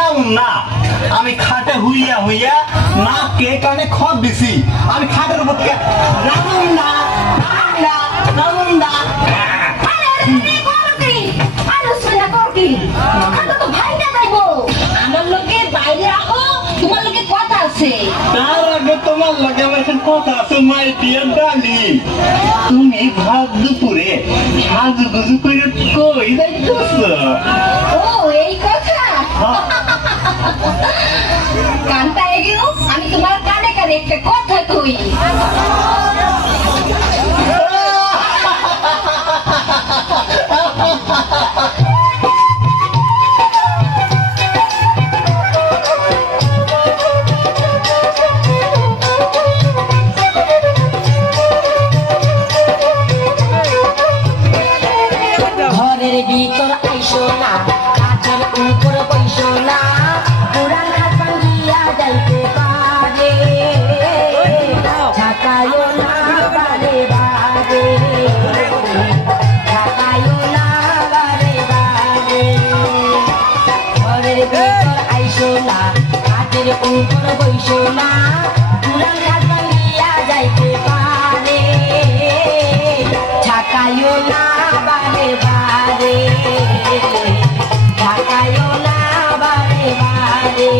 নামুন না। আমি খাটে হুইয়া হুইয়া নাকে কানে খত দিছি, আমি খাটের উপর নামুন না, নামুন না, নামুন না। আমার লোকে বাইরে রাখো, তোমার লোকে কথা আছে। তার আগে তোমার লাগে আমার এখন কথা আছে, মাই ডিয়ার ডার্লিং। তুমি ভাত দুপুরে সাজুগুজু করে কই যাইতেছ? ও এই কথা, কানটা এগিয়েও আমি তোমার কানে কানে একটা কথা কই। ঘরের ভিতর আইসো না, কাঠের উপর বইসো না, পুরান খাট ভাঙ্গিয়া যাইতে পারে, ঝাঁকায়ও না বারে বারে, ঝাঁকায়ও না বারে বারে। ঘরের ভিতর আইসো না, কাঠের উপর বইসো না, পুরান খাট ভাঙ্গিয়া যাইতে পারে, ঝাঁকায়ও না বারে বারে, ঝাঁকায়ও না বারে বারে।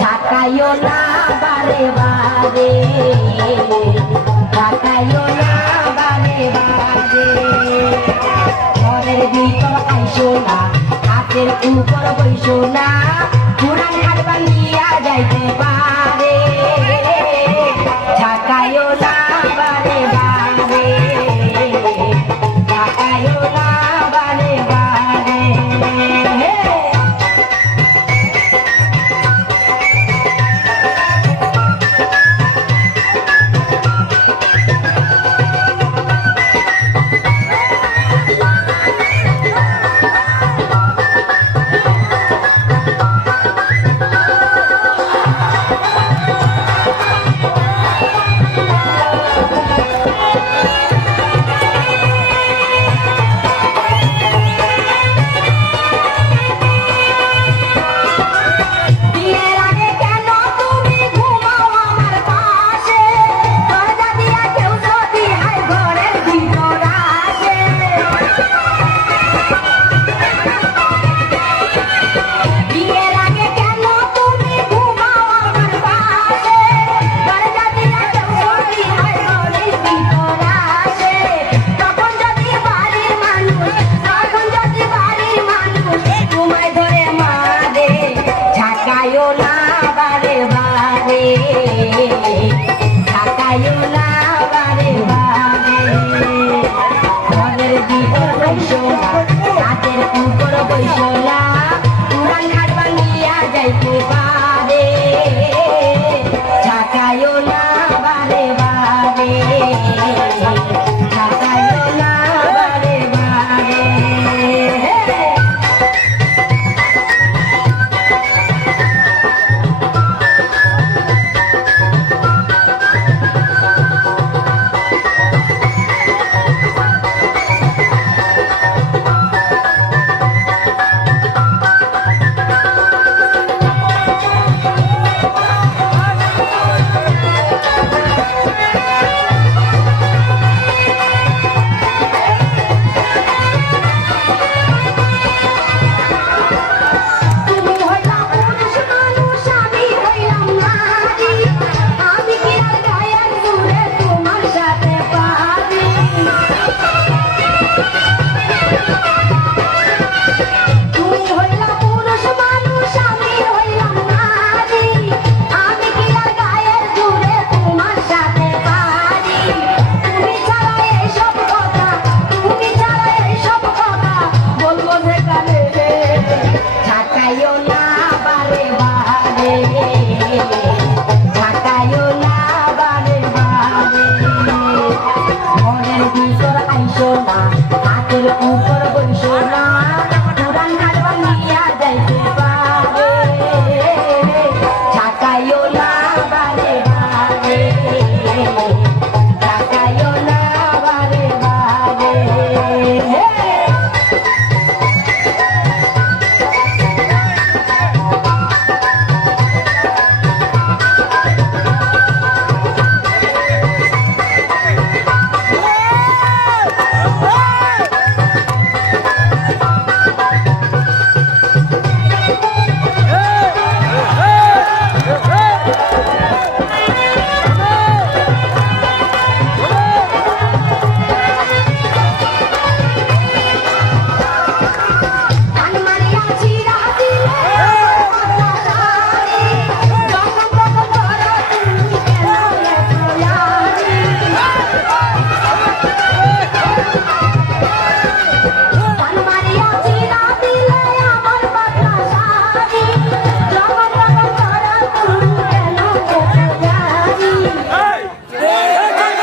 ঝাঁকায়ও না বারে বারে, ঝাঁকায়ও না বারে বারে। ঘরের ভিতর আইসো না, হাতের উপর বইসো না, পুরান খাট ভাঙ্গিয়া যাইতে পারে,